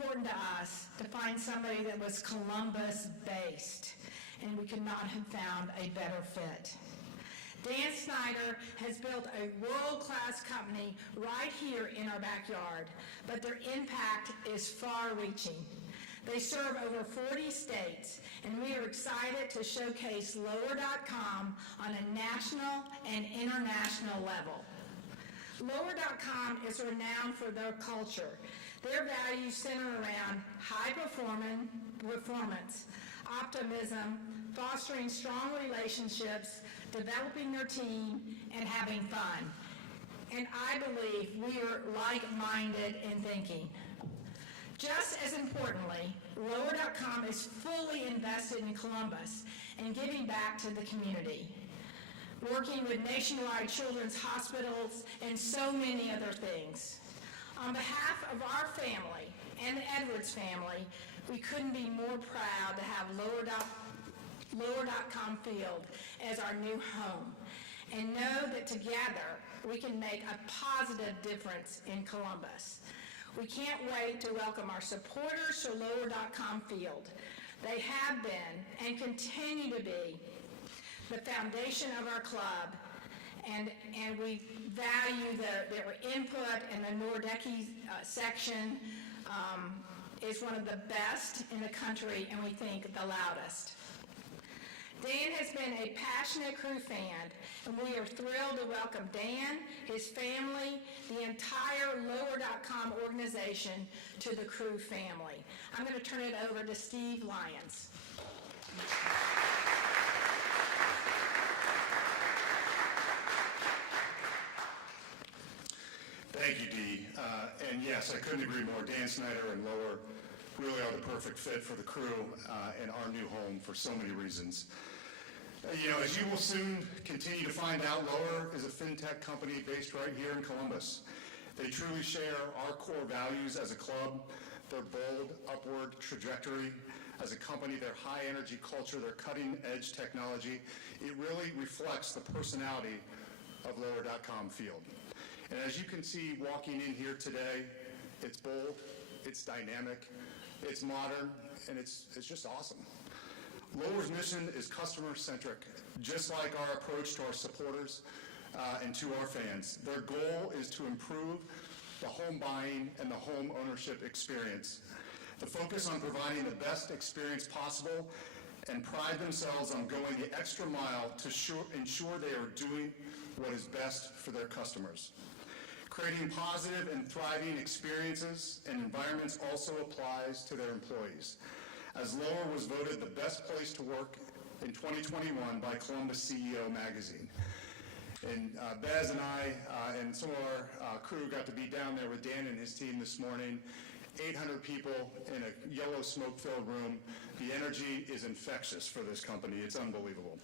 important to us to find somebody that was Columbus-based, and we could not have found a better fit. Dan Snyder has built a world-class company right here in our backyard, but their impact is far-reaching. They serve over 40 states, and we are excited to showcase Lower.com on a national and international level. Lower.com is renowned for their culture. Their values center around high performance, optimism, fostering strong relationships, developing their team, and having fun. And I believe we are like-minded in thinking. Just as importantly, Lower.com is fully invested in Columbus and giving back to the community, working with nationwide children's hospitals and so many other things. On behalf of our family and the Edwards family, we couldn't be more proud to have Lower.com Field as our new home, and know that together we can make a positive difference in Columbus. We can't wait to welcome our supporters to Lower.com Field. They have been and continue to be the foundation of our club, and we value their input, and the Nordecke section is one of the best in the country, and we think the loudest. Dan has been a passionate Crew fan, and we are thrilled to welcome Dan, his family, the entire Lower.com organization to the Crew family. I'm going to turn it over to Steve Lyons. Thank you, Dee. And yes, I couldn't agree more. Dan Snyder and Lower really are the perfect fit for the Crew and our new home for so many reasons. As you will soon continue to find out, Lower is a fintech company based right here in Columbus. They truly share our core values as a club, their bold upward trajectory as a company, their high energy culture, their cutting edge technology. It really reflects the personality of Lower.com Field. And as you can see walking in here today, it's bold, it's dynamic, it's modern, and it's just awesome. Lower's mission is customer-centric, just like our approach to our supporters and to our fans. Their goal is to improve the home buying and the home ownership experience. The focus on providing the best experience possible, and pride themselves on going the extra mile to ensure they are doing what is best for their customers. Creating positive and thriving experiences and environments also applies to their employees, as Lower was voted the best place to work in 2021 by Columbus CEO magazine. And Bez and I and some of our crew got to be down there with Dan and his team this morning. 800 people in a yellow smoke-filled room. The energy is infectious for this company. It's unbelievable.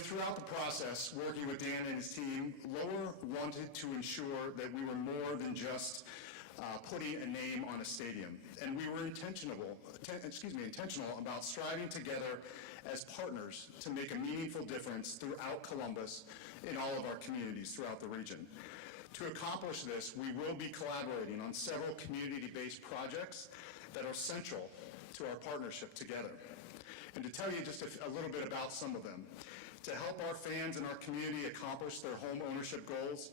Throughout the process, working with Dan and his team, Lower wanted to ensure that we were more than just putting a name on a stadium. And we were intentional about striving together as partners to make a meaningful difference throughout Columbus in all of our communities throughout the region. To accomplish this, we will be collaborating on several community-based projects that are central to our partnership together. And to tell you just a little bit about some of them, to help our fans and our community accomplish their home ownership goals,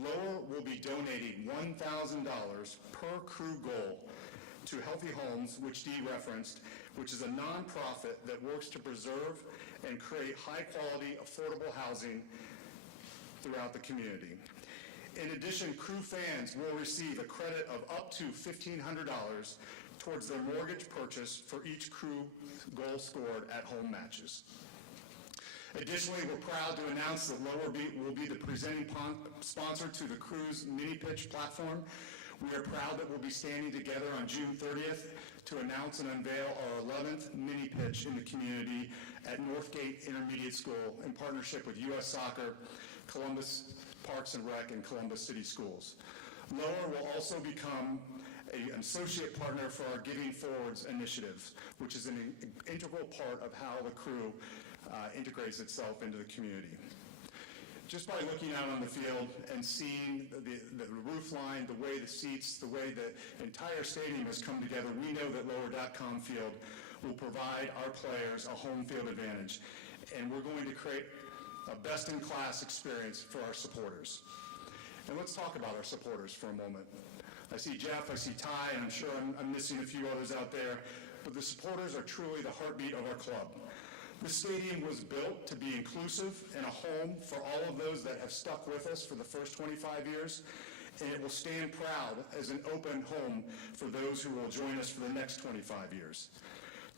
Lower will be donating $1,000 per Crew goal to Healthy Homes, which Dee referenced, which is a nonprofit that works to preserve and create high-quality, affordable housing throughout the community. In addition, Crew fans will receive a credit of up to $1,500 towards their mortgage purchase for each Crew goal scored at home matches. Additionally, we're proud to announce that Lower will be the presenting sponsor to the Crew's mini pitch platform. We are proud that we'll be standing together on June 30th to announce and unveil our 11th mini pitch in the community at Northgate Intermediate School in partnership with U.S. Soccer, Columbus Parks and Rec, and Columbus City Schools. Lower will also become an associate partner for our Giving Forwards initiative, which is an integral part of how the Crew integrates itself into the community. just by looking out on the field and seeing the roof line, the way the seats, the way the entire stadium has come together, we know that Lower.com Field will provide our players a home field advantage. And we're going to create a best-in-class experience for our supporters. And let's talk about our supporters for a moment. I see Jeff, I see Ty, and I'm sure I'm missing a few others out there, but the supporters are truly the heartbeat of our club. This stadium was built to be inclusive and a home for all of those that have stuck with us for the first 25 years, and it will stand proud as an open home for those who will join us for the next 25 years.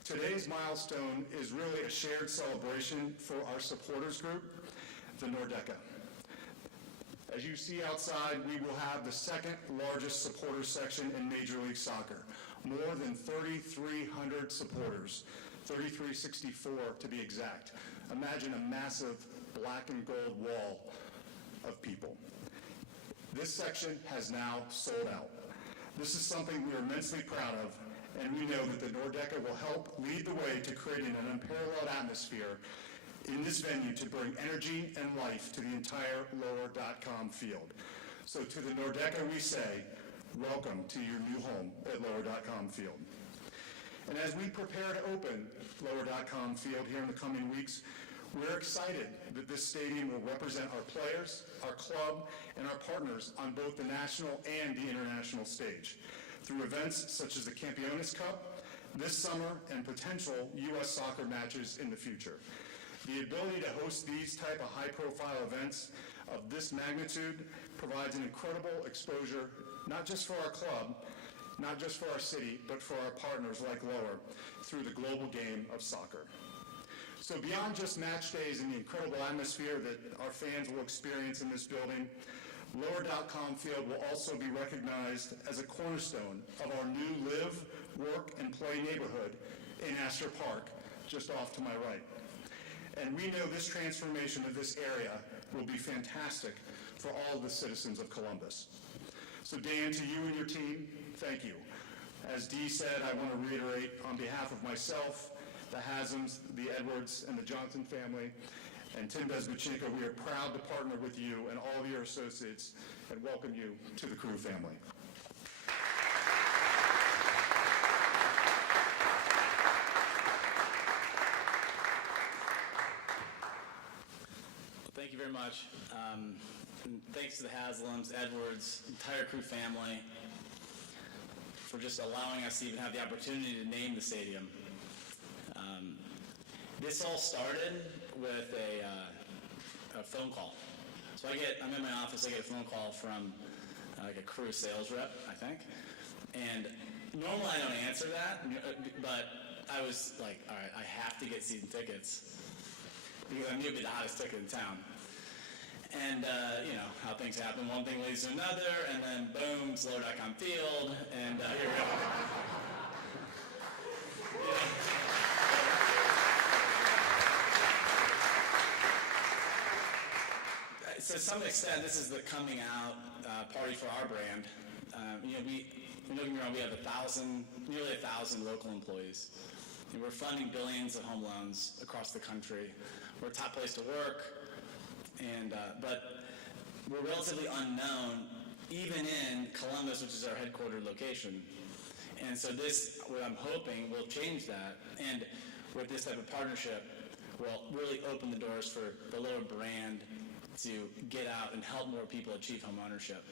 Today's milestone is really a shared celebration for our supporters group, the Nordeca. As you see outside, we will have the second largest supporters section in Major League Soccer. More than 3,300 supporters, 3,364 to be exact. Imagine a massive black and gold wall of people. This section has now sold out. This is something we are immensely proud of, and we know that the Nordeca will help lead the way to creating an unparalleled atmosphere in this venue to bring energy and life to the entire Lower.com Field. So to the Nordeca we say, welcome to your new home at Lower.com Field. And as we prepare to open Lower.com Field here in the coming weeks, we're excited that this stadium will represent our players, our club, and our partners on both the national and the international stage through events such as the Campeones Cup this summer and potential U.S. soccer matches in the future. The ability to host these type of high-profile events of this magnitude provides an incredible exposure, not just for our club, not just for our city, but for our partners like Lower through the global game of soccer. So beyond just match days and the incredible atmosphere that our fans will experience in this building, Lower.com Field will also be recognized as a cornerstone of our new live, work, and play neighborhood in Astor Park, just off to my right. And we know this transformation of this area will be fantastic for all of the citizens of Columbus. So Dan, to you and your team, thank you. As Dee said, I want to reiterate on behalf of myself, the Hasms, the Edwards, and the Johnson family, and Tim Bezbachenko, we are proud to partner with you and all of your associates and welcome you to the Crew family. Thank you very much. Thanks to the Haslams, Edwards, entire Crew family for just allowing us to even have the opportunity to name the stadium. This all started with a phone call. So I'm in my office, I get a phone call from like a Crew sales rep, I think. And normally I don't answer that, but I was like, all right, I have to get season tickets because I knew it'd be the hottest ticket in town. And, you know, how things happen. One thing leads to another, and then boom, it's Lower.com Field, and here we go. To some extent, this is the coming out party for our brand. You know, don't get me wrong, we have nearly 1,000 local employees. And we're funding billions of home loans across the country. We're a top place to work. But we're relatively unknown even in Columbus, which is our headquartered location. And so this, what I'm hoping, will change that. And with this type of partnership, will really open the doors for the Lower brand to get out and help more people achieve home ownership.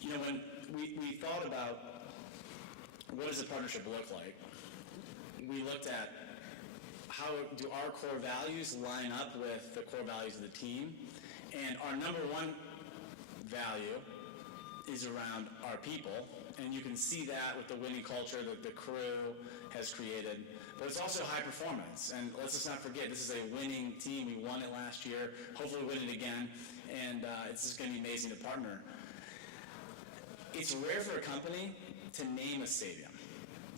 You know, when we thought about what does a partnership look like, we looked at how do our core values line up with the core values of the team? And our number one value is around our people, and you can see that with the winning culture that the Crew has created. But it's also high performance, and let's just not forget, this is a winning team. We won it last year, hopefully win it again, and it's just going to be amazing to partner. It's rare for a company to name a stadium.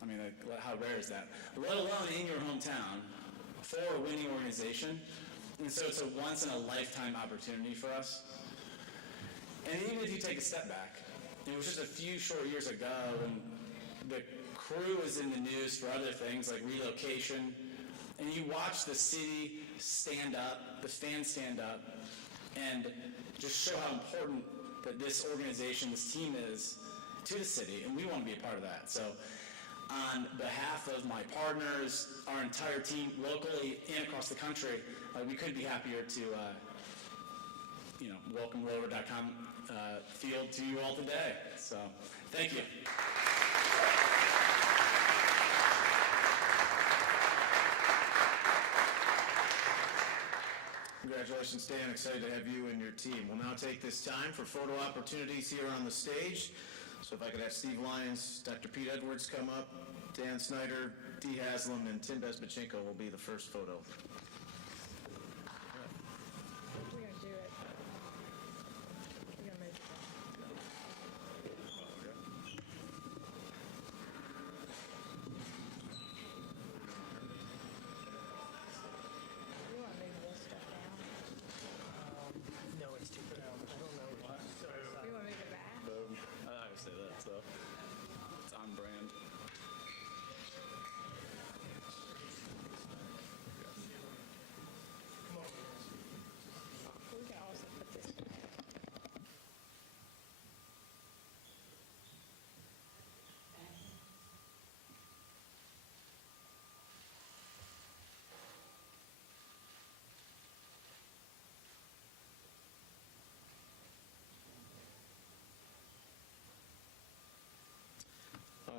I mean, how rare is that? Let alone in your hometown, for a winning organization. And so it's a once-in-a-lifetime opportunity for us. And even if you take a step back, it was just a few short years ago when the Crew was in the news for other things like relocation, and you watch the city stand up, the fans stand up, and just show how important that this organization, this team is to the city, and we want to be a part of that. So on behalf of my partners, our entire team, locally and across the country, we couldn't be happier to welcome Rover.com field to you all today. So thank you. Congratulations, Dan. Excited to have you and your team. We'll now take this time for photo opportunities here on the stage. So if I could have Steve Lyons, Dr. Pete Edwards come up, Dan Snyder, Dee Haslam, and Tim Bezbachenko will be the first photo. We're gonna do it. We're gonna make it. You wanna move this stuff down? No, it's too down. I don't know. You wanna move it back? I would say that, so it's on brand. We can also put this back.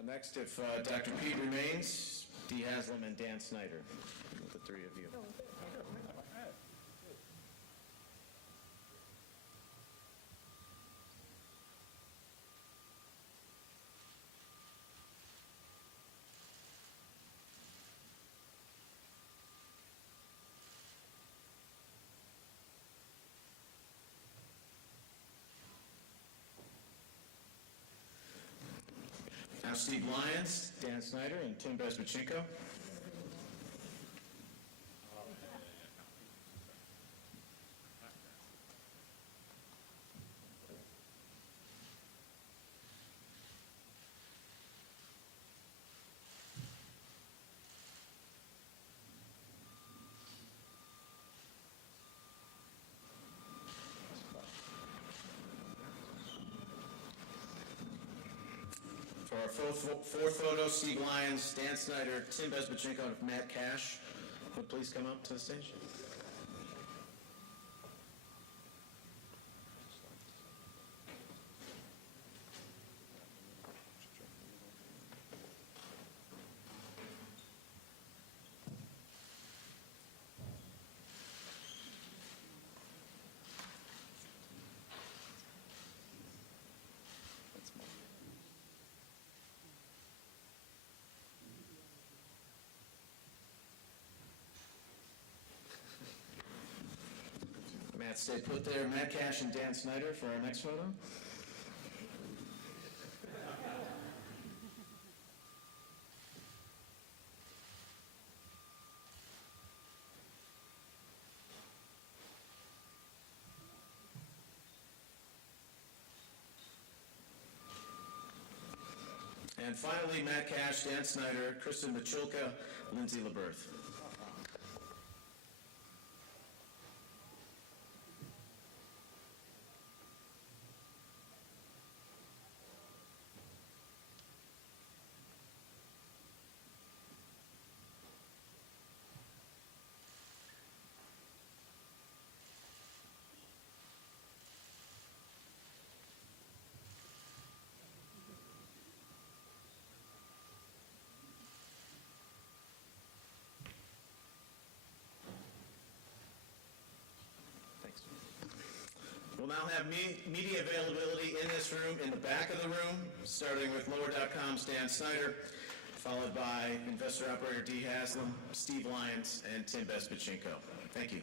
Next, if Dr. Pete remains, Dee Haslam and Dan Snyder, the three of you. Now Steve Lyons, Dan Snyder, and Tim Bezbachenko. For our fourth photo, Steve Lyons, Dan Snyder, Tim Bezbachenko, and Matt Cash would please come up to the stage. Matt, stay put there. Matt Cash and Dan Snyder for our next photo. And finally, Matt Cash, Dan Snyder, Kristen Machulka, Lindsay LeBerth. Thanks. We'll now have media availability in this room, in the back of the room, starting with Lower.com's Dan Snyder, followed by investor operator Dee Haslam, Steve Lyons, and Tim Bezbachenko. Thank you.